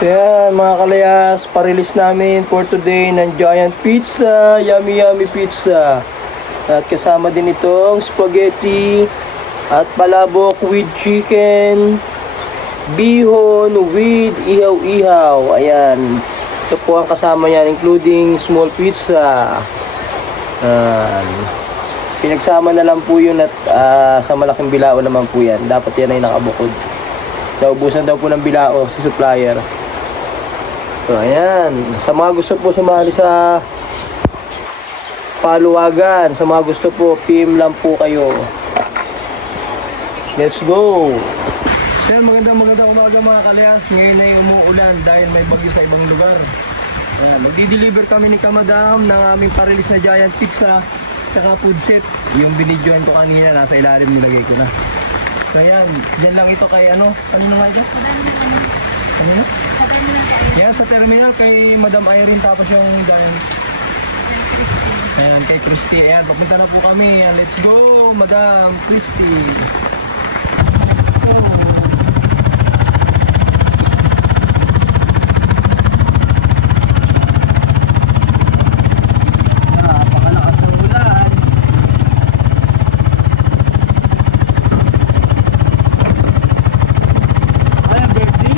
So yan mga kalayas, pa-release namin for today ng Giant Pizza, Yummy Yummy Pizza. At kasama din itong spaghetti at palabok with chicken, bihon with ihaw-ihaw. Ayan, ito po ang kasama yan, including small pizza. Pinagsama na lang po yun at sa malaking bilao naman po yan. Dapat yan ay nakabukod. Naubusan daw po ng bilao si supplier. So ayan, sa mga gusto po sumali sa paluwagan, sa mga gusto po, PM lang po kayo. Let's go! So magandang umaga mga kalayas. Ngayon ay umuulan dahil may bagyo sa ibang lugar. Magdi-deliver kami ni Kamadam ng aming pa-release na Giant Pizza kaka food set. Yung binidyoan ko kanina, nasa ilalim nilagay ko na. So ayan, dyan lang ito kay ano naman ito? Ano yun? Yan, sa terminal kay Madam Irene, tapos yung Giant. Ayan, kay Christy. Ayan, papunta na po kami. Ayan, let's go, Madam Christy. Let's go. Napakalakas ng ulan. Ayan, birthday.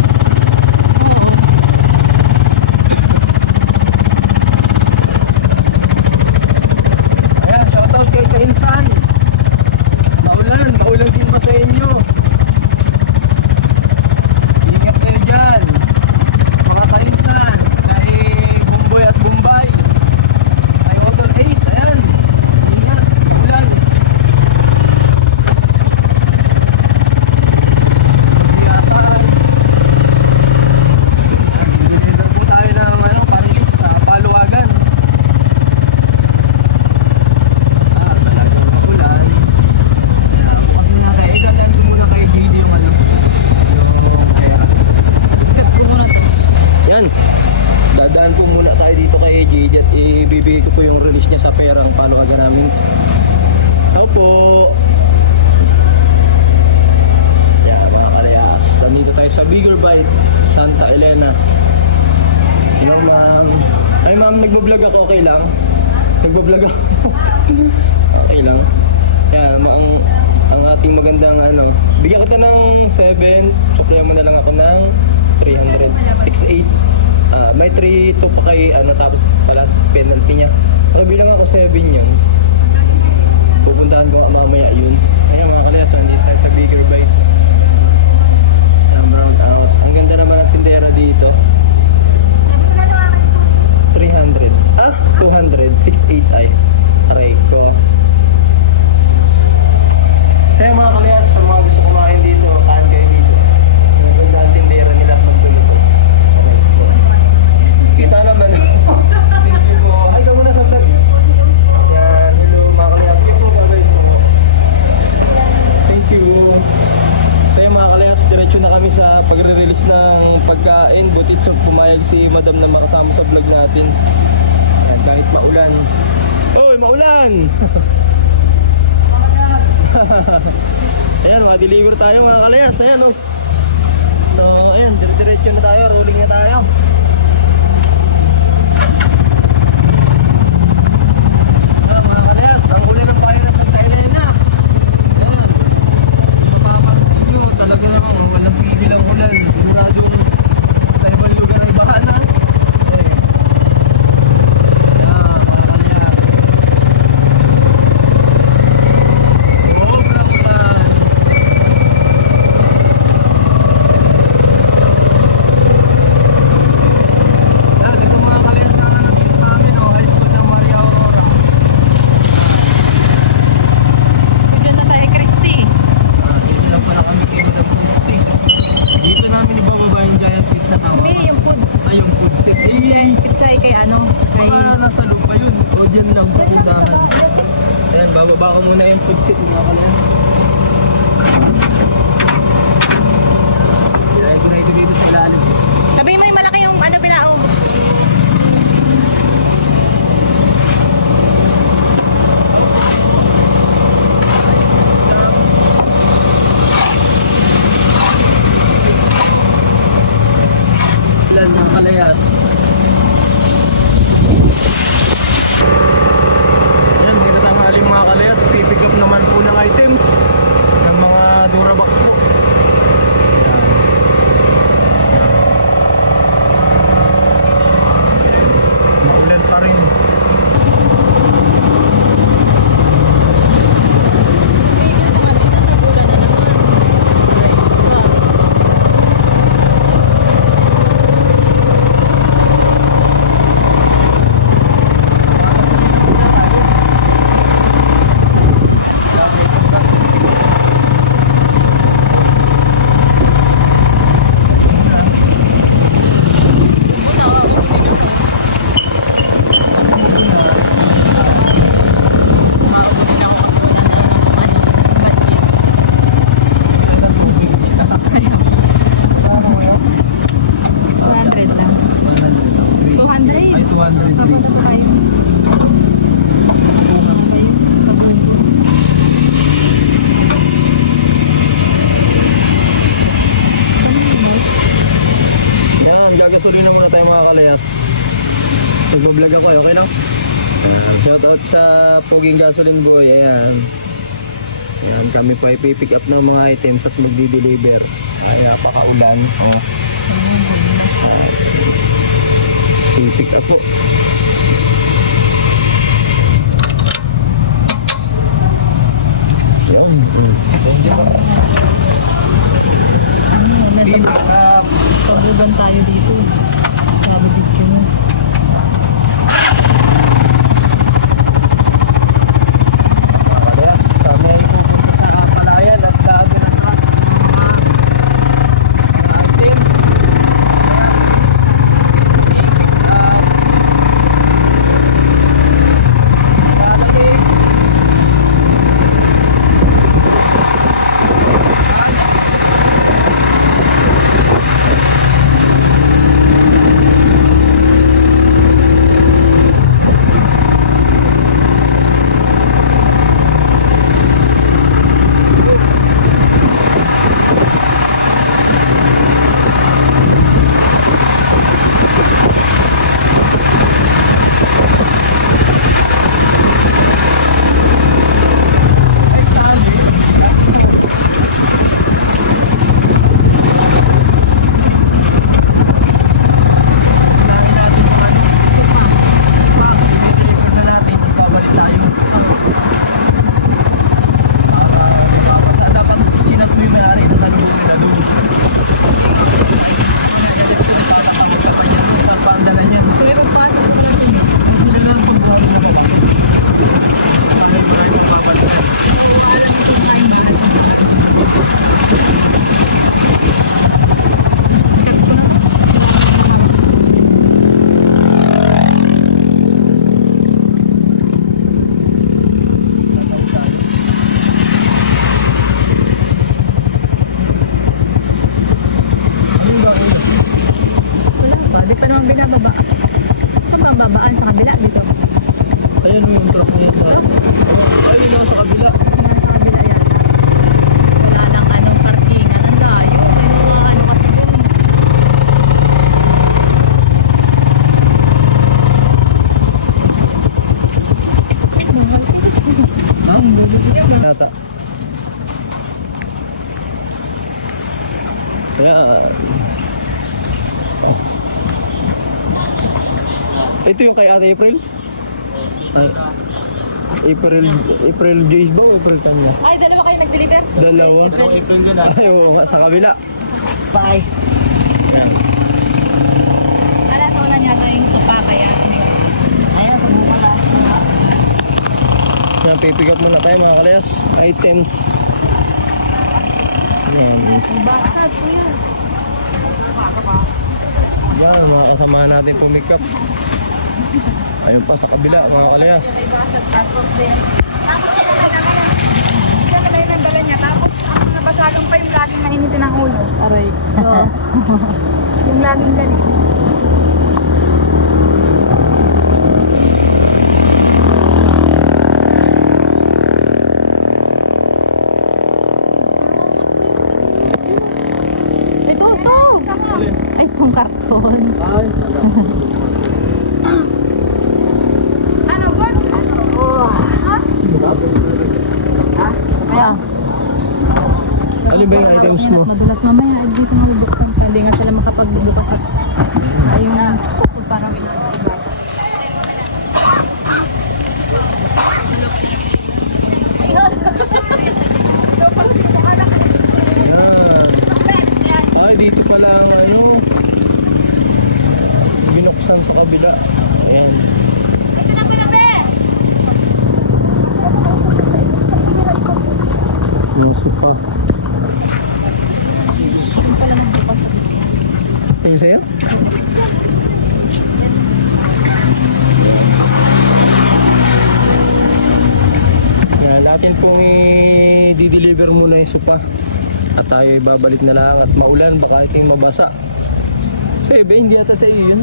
Ayan, shoutout kay Kainsan. Maulan din ba sa inyo? Ingat kayo dyan. Mga Kainsan, kay Bumboy at Bumbay. Kay Otto Ace, ayan. Ingat, ulan. Ingatan. Deliver po tayo ng parilis sa paluwagan. Talagang ulan. Kasi na tayo, itatend ko muna kay GD yung kaya. Yan. Dadaan po muna tayo dito kay GD at ibibigay ko po yung release niya sa perang paluwagan namin. Opo. Yan mga kalayas. Nandito tayo sa Bigger Bite, Santa Elena. Hello ma'am. Ay ma'am, nagbo-vlog ako, okay lang? Nagbo-vlog ako. Okay lang. Yan, ang ating magandang bigyan kita ng 7, supply mo na lang ako ng 300, 6.8. May 3 to pa kay tapos plus penalty niya. So bilang ako 7 yun. Pupuntahan ko mamaya yun. Ayan mga kalayas, nandito tayo sa Bigger Bite. Round out. Ang ganda naman ang tindera dito. 300. 200. 6.8 ay. Aray ko. Sa mga kalayas, sa mga gusto kumain dito, kain kayo dito. Ang ganda ang tindera nila at magduluto. Aray ko. Kita naman. Thank you po. Hi ka muna sa vlog. Yan. Hello mga kalayas. Sige po, gagawin po. Thank you. So yung mga kalayas, diretso na kami sa pagre-release ng pagkain. Butit so pumayag si Madam na makasama sa vlog natin. Ayan, kahit maulan. Oy, maulan! Ayan, deliver tayo mga kalayas. Ayan, oh. So, ayan, diretso na tayo. Rolling na tayo. Mga kalayas, ang ulan ng fire sa Thailand na. Ayan. Mapapansin nyo, talaga naman, walang pigil ang ulan. Siguradong sa ibang lugar ng bahana. Ayan. Ayan, mga kalayas. Sobrang ulan. kalayas. Ayan, dito tanghaling mga kalayas. Pipick up naman po ng items ng mga Durabox po. Maulan pa rin. Gagasolina muna tayo mga kalayas. Nag-vlog ako, okay na? Shoutout sa Poging Gasoline Boy. Ayan. Ayan, kami pa ipipick up ng mga items at magdi-deliver. Ay, napaka-ulan. Pipick up po. Ayan. Pabugan tayo dito. Sabi dito mo. Kalayas, kami ay pupunta sa Palayan at daago ng mga items. Ayan yung truck mo ba? Ayun na sa kabila. Wala lang anong parkingan. Ang layo. May mga ano kasi doon. Ang bubugyan na. Yata. Kaya... Ito yung kay Ate April? Ay, April Joyce ba o April kanya? Ay, dalawa kayo nag-deliver? Dalawa? April. Ay, oo nga, sa kabila. Bye. Yan. Alata wala niya tayong sopa kaya. Ayan, subukan natin. Yan, pipick up muna tayo mga kalayas. Items. Yan. Basag po yun. Yan, mga kasamahan natin pumick up. Ayun pa sa kabila mga kalayas. Tapos yung dala niya. Tapos ang nabasagang pa yung laging mainitin ng ulo. Aray. So, yung laging galing. Ito. Ito. akong karton. Ay, Ano, good? Ah, ano ba yung items mo? madulas mamaya, ay dito mabubuksan pa. Hindi nga sila makapagbubukas at ayun na, para winag-iba. Ayan. Ay, dito pala ang ano. Binuksan sa kabila. Ayan. Yung sopa. Ayun sa'yo? Yan, natin pong i-deliver muna yung sopa. At tayo ibabalik na lang at maulan, baka ito yung mabasa. Sa iba, hindi yata sa iyo yun.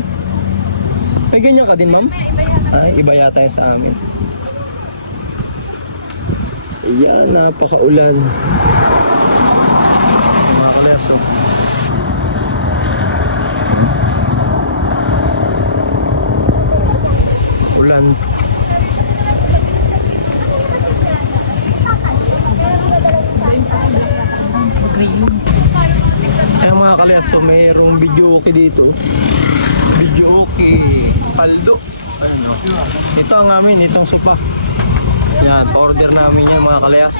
May ganyan ka din, ma'am? Ay, iba yata yung sa amin. Ayan, napakaulan. Mga kaleso. Ulan. Kaya mga kaleso, mayroong video okay dito. Video okay. Paldo. Ano? Ito ang amin, itong sopa. Yan, order namin yan mga kalayas.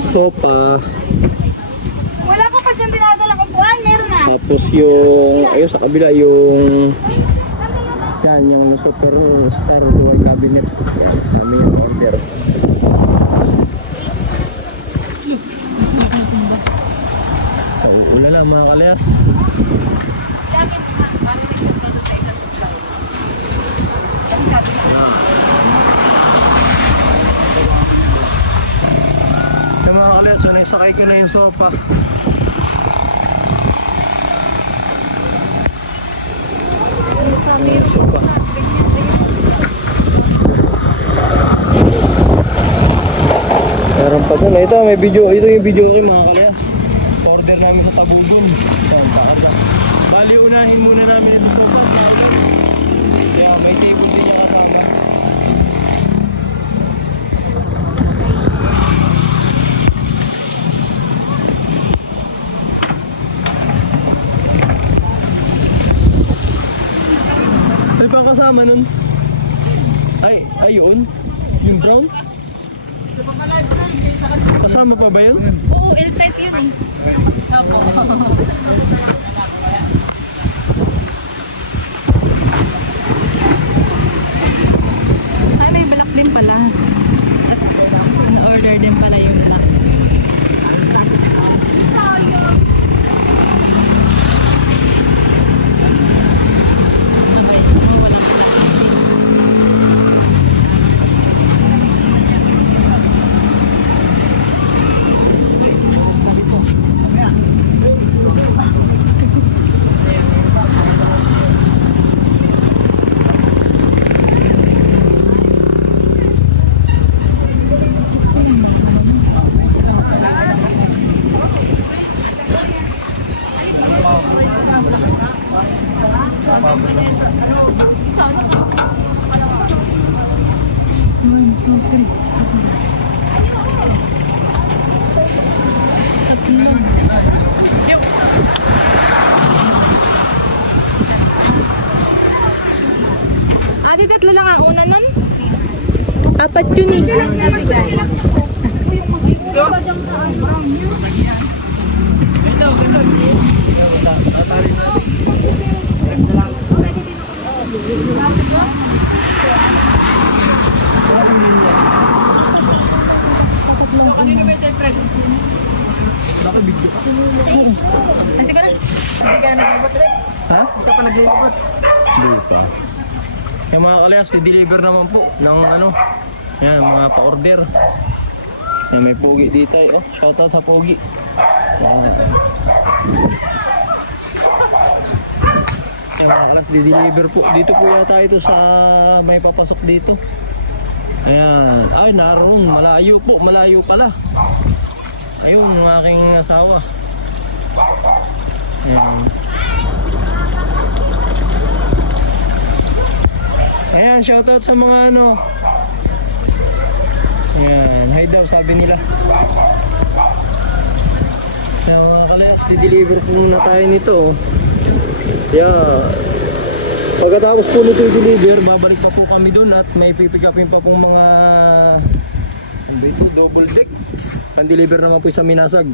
Sopa. Wala ko pa dyan dinadalang upuan, meron na. Tapos yung, ayun sa kabila yung, yan, yung super star dual cabinet. Yan, kami yung order. Ulan lang mga kalayas. Yung mga kalayas, so naisakay ko na yung sopa. Sopa. Meron pa dun. Ito, may video. Ito yung video ko mga kalayas. Order namin sa Tabubon. Bali, unahin muna namin ito sopa. Kaya may table din niya kasama. Ano pa kasama nun? Ay, ayun. Yung brown? Kasama pa ba yun? Oo, L-type yun eh. Opo. Ay, may black din pala. Order din pala yung black. Okay, walang Ate, tatlo lang ang una nun? Apat yun eh. Baka video. Ay, sige na. Ha? Hindi ka pa naglilipot? Hindi pa. Yung mga kalayas, i-deliver naman po ng ano, yan, mga pa-order. Yan, may pogi dito eh. Oh, shoutout sa pogi. Yan. Yung mga kalayas, di-deliver po. Dito po yata ito sa may papasok dito. Ayan. Ay, naroon. Malayo po. Malayo pala. Ayun, ang aking asawa. Ayan. Ayan, shoutout sa mga ano. Ayan, hi daw sabi nila. Kaya mga kalayas, i-deliver po muna tayo nito. Yeah. Pagkatapos po nito i-deliver, babalik pa po kami doon at may pipick upin pa pong mga double deck. Pan-deliver naman po sa Minasag.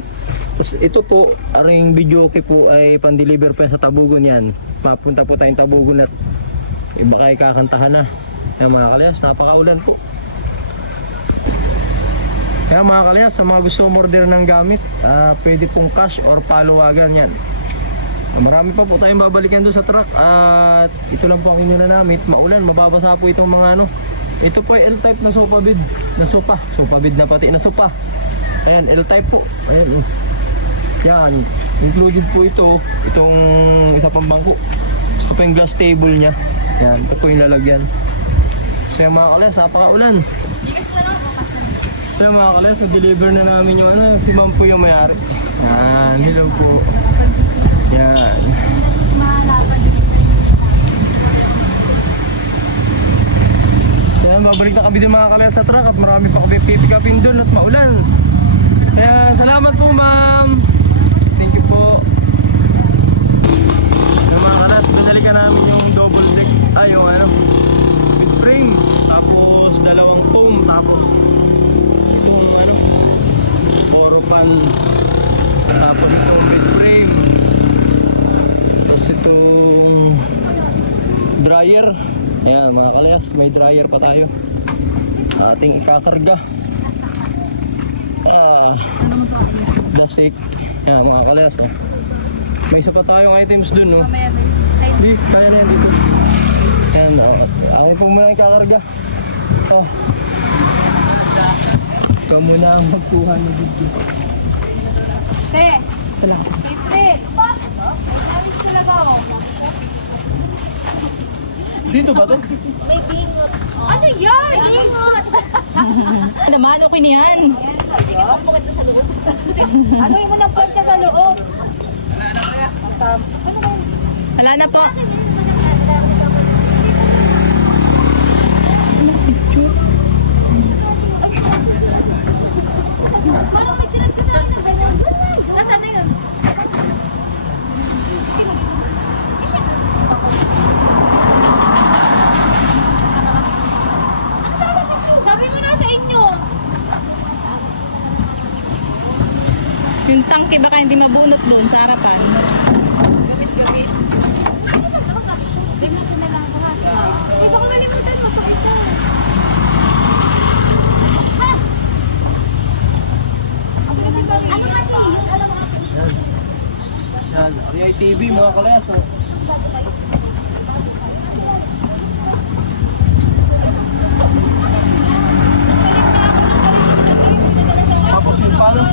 Tapos ito po, aring video okay po ay pan-deliver pa sa Tabugon yan. Papunta po tayong Tabugon at baka ikakantahan na. Ayan mga kalayas, napakaulan po. Ayan mga kalayas, sa mga gusto umorder ng gamit, pwede pong cash or paluwagan yan. Marami pa po tayong babalikan doon sa truck at ito lang po ang ininanamit. Maulan, mababasa po itong mga ano. Ito po ay L-type na sofa bed, na sopa bed na pati na sopa. Ayan, L-type po. Ayan. Yan, included po itong isa pang bangko. Gusto pa yung glass table niya. Ayan, ito po yung lalagyan. So yung mga kalayas, napakaulan. So yung mga kalayas, na-deliver na namin yung ano, si ma'am po yung may-ari. Yan, hello po. Yan. So yan, mabalik na kami din mga kalayas sa truck at marami pa kami pipick upin dun at maulan. Kaya salamat po ma'am. Thank you po. Yung mga kalayas, binalikan namin yung double deck. Ay, yung ano, with frame. Tapos dalawang foam. Tapos itong ano, Oropan. Tapos itong with frame. Tapos itong dryer. Ayan mga kalayas, may dryer pa tayo. Ating ikakarga. Dasik. Ayan mga kalayas. May isa pa tayong items dun, no? Hindi, kaya na yan dito. Ayan, ako po muna yung kakarga. Ikaw muna ang magkuha ng dito. Te! Ito lang. Te! Ayos talaga ako. Dito ba to? May bingot. Ano yan? Bingot! Naman, okay na yan. Sige, pagpukit ko sa loob. Ano yung munang point ka sa loob? Wala na po. Nasaan na yun? Sabi mo na sa inyo. Yung tangke baka hindi mabunot doon sa harapan. Gamit. Tingnan ko na lang ako ha. Ay, baka malimutan ko pa isa. Ako na yung bari. Ano nga Yan. Yan. Ari TV mga kalayas. Oh. Tapos yung palo.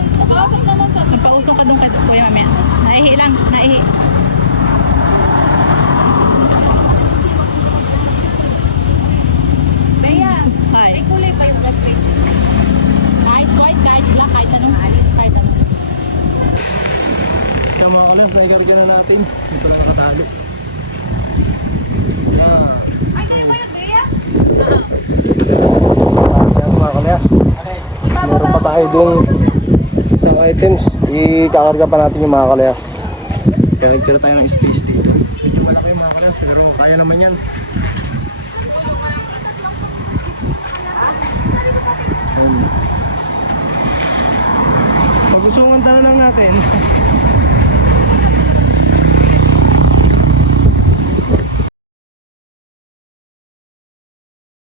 Ipausong ka doon kay kuya mamaya. Naihi lang, naihi. Bea, Ay. may kulay pa yung plastic. Kahit white, kahit black, kahit anong. Kahit anong. Kaya mga kalayas, naikarga na natin. Dito lang nakatalo. Yan. Ay, kayo ba yun, Bea? Yan mga kalayas. Meron pa tayo dong isang items. Ikakarga pa natin yung mga kalayas. Kaya nagtira tayo ng space dito. Medyo malaki yung mga kalayas. Pero kaya naman yan. Pag-usungan tayo lang natin.